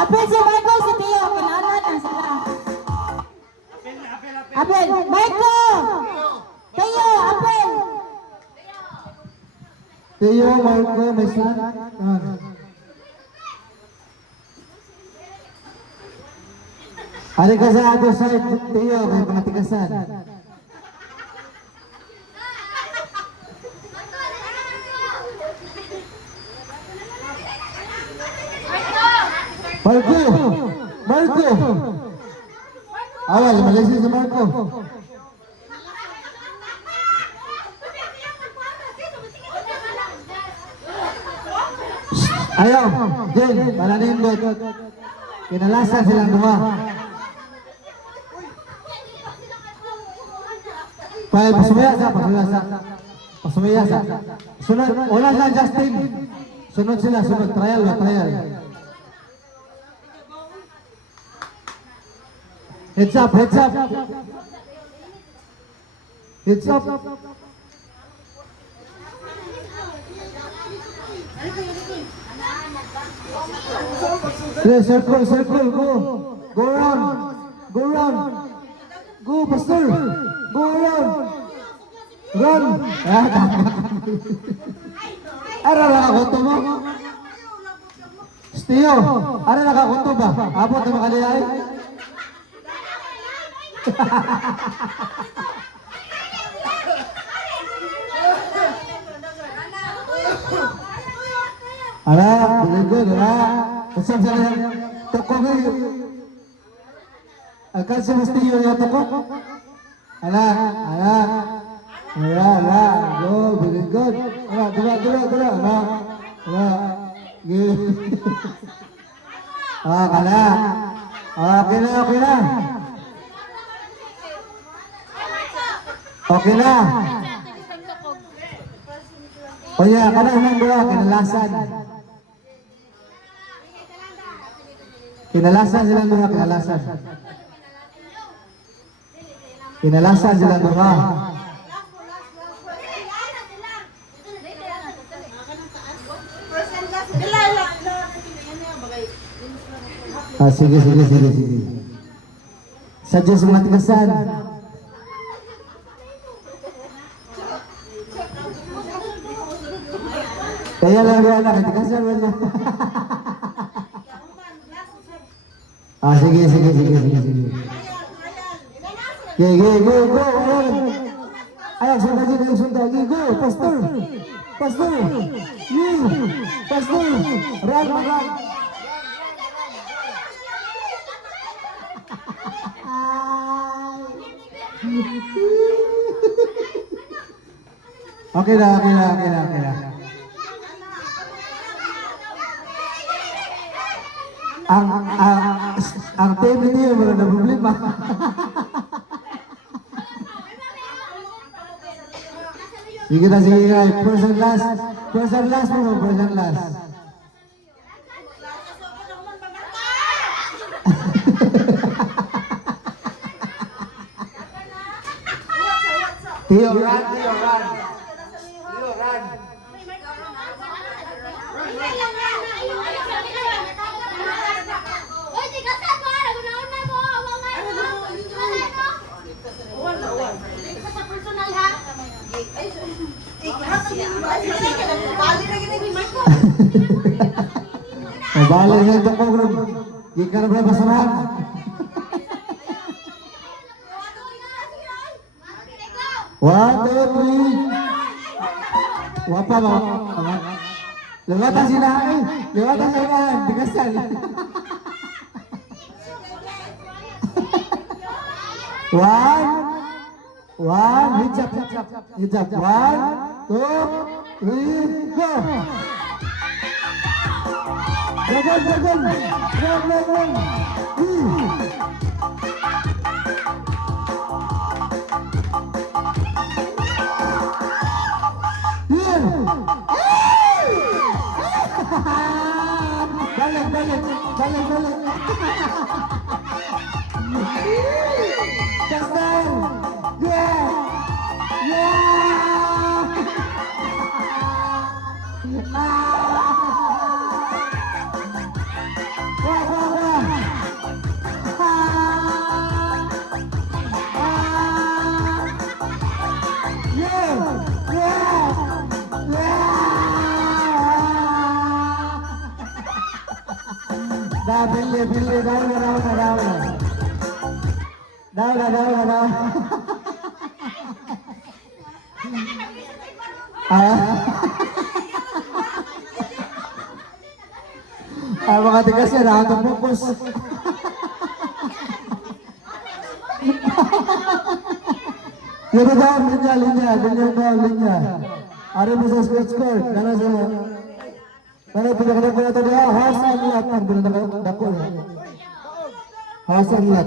Apel si Marco, si Tio, kinanan ang sila. Apel, Marco! Tio, Apel! Teo, Marco, may son. Hari ka sa other side, Teo, may pangatikasan. Marco! Marco! Awal, Malaysia si Marco. Ayaw, Jen, malanindot. Kinalasan silang dua. Pasumiyasa. Pasumiyasa. Sunod, wala na Justin. Sunod sila, trial. Heads up. Clear, circle, go round. Go, Pastor. Go around. Run. Ara nakakunto mo? Stio, ara nakakunto ba? Abot na makaliyay? Ala, good. Usap sana toko ngayon. Agad si Stio yung toko. Ala. Go, very good. Ala, dura. Ala. Kala. Okay na. O yeah, kana nang dua, kinalasan. Kinalasan silang dua. Sige. Suggest mga tigasan. Kaya lang yan, tigasan mo niya. Sige. Go. Ayan, sundan. Go, Pastor. Run. Okay na. Ang table niyo wala na problema. Sige na. Person last. Tio, run. Balik na ito ko, bro. Di ka na ba basurahan? One, two, three. Wapa ba? Lewatan sila. Bigasan. One. Hijab. 1, 2, 3, go. Gagal. Run. Balik. Kastan! Yeah! Yeah! Wah, wah, wah! Yeah! Yeah! दा बिल्ली बिल्ली down down down down down down mga tigas yan, out of focus. Yun daw, linya daw, linya. Ari mo sa sports court, gano'n sa Mana pinakadako na ito niya, house and lot ang pinakadako. House and lot.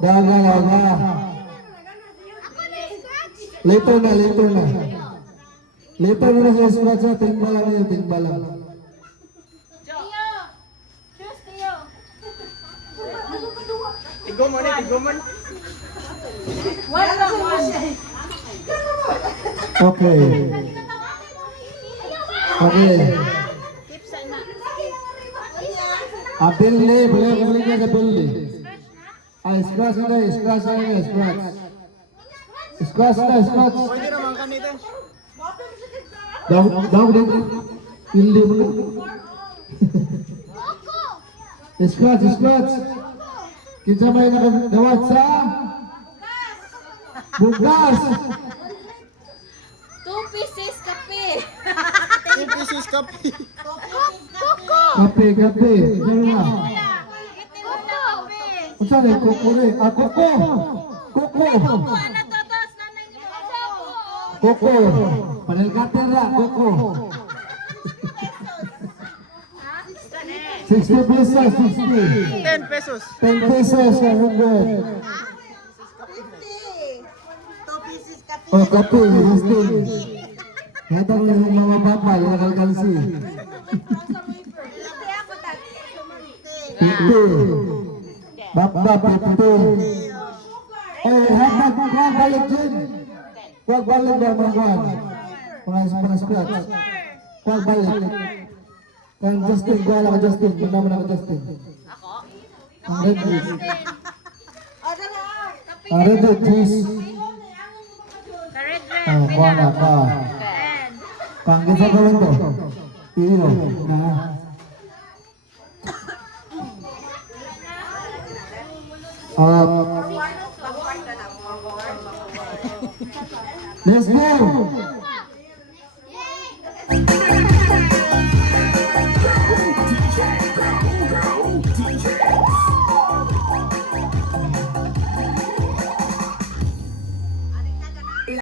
Daga. Later na. Later na sa scratch na, tingbalang na yun, tingbalang. Tigoman. Okay. Billy, boleh ka sa Billy. Scratch na. Scratch. Pwede naman kanito. Daw din. Billy mo na. Scratch. Kinsa may nakagawat sa bugas. 2 pieces kape. 2 pieces kape. Kape. Diyan na. Ang saan eh? Koko. Koko. Panelgater na. Koko. 60 pesos. 10 pesos. 10 pesos. Good. Oh, kape. Kaya tayo yung mga papa, yung nakalkalsi. 50. Baba, 50. Habang kuwag balik dyan. Kuwag balik ba mga kuwag? Mga scratch. Kuwag balik. Kang Justin, kuwala ka Justin. Yung naman ako Justin. Ang red juice. Ang red juice. Kuwala ka. Panggil sa gawin to. Iyo. Let's go!